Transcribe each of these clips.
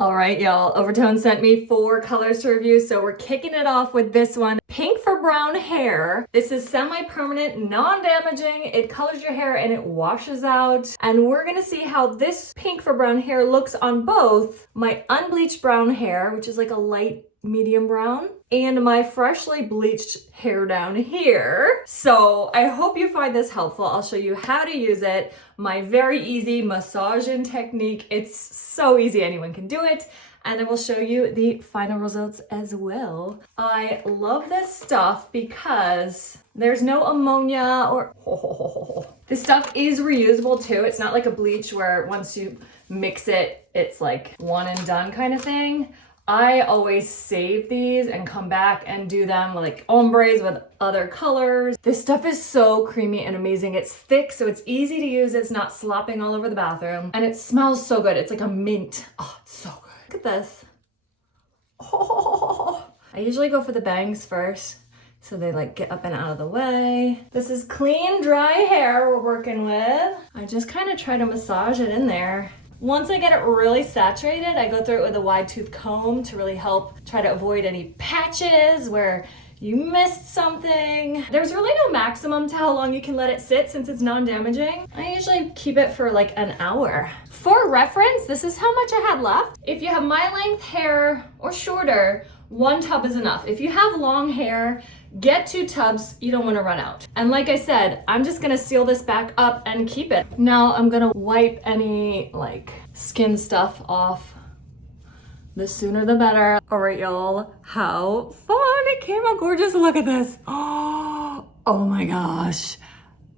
All right, y'all, oVertone sent me 4 colors to review, so we're kicking it off with this one. Pink for brown hair. This is semi-permanent, non-damaging. It colors your hair and it washes out. And we're gonna see how this pink for brown hair looks on both my unbleached brown hair, which is like a light medium brown, and my freshly bleached hair down here. So I hope you find this helpful. I'll show you how to use it, my very easy massaging technique. It's so easy, anyone can do it. And then we'll show you the final results as well. I love this stuff because there's no ammonia or this stuff is reusable too. It's not like a bleach where once you mix it, it's like one and done kind of thing. I always save these and come back and do them like ombres with other colors. This stuff is so creamy and amazing. It's thick, so it's easy to use. It's not slopping all over the bathroom. And it smells so good. It's like a mint. Oh, it's so good. Look at this. Oh, I usually go for the bangs first, so they like get up and out of the way. This is clean, dry hair we're working with. I just kind of try to massage it in there. Once I get it really saturated, I go through it with a wide tooth comb to really help try to avoid any patches where you missed something. There's really no maximum to how long you can let it sit since it's non-damaging. I usually keep it for like an hour. For reference, this is how much I had left. If you have my length hair or shorter, 1 tub is enough. If you have long hair, get 2 tubs, you don't want to run out. And like I said, I'm just gonna seal this back up and keep it. Now I'm gonna wipe any like skin stuff off. The sooner the better. All right, y'all, how fun. It came out gorgeous. Look at this. Oh my gosh.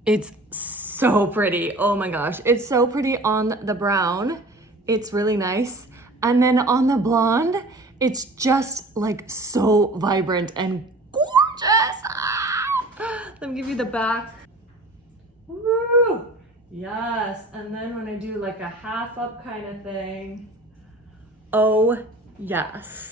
It's so pretty. Oh my gosh. It's so pretty on the brown. It's really nice. And then on the blonde, it's just like so vibrant and gorgeous. Let me give you the back. Woo! Yes. And then when I do like a half up kind of thing, oh yes.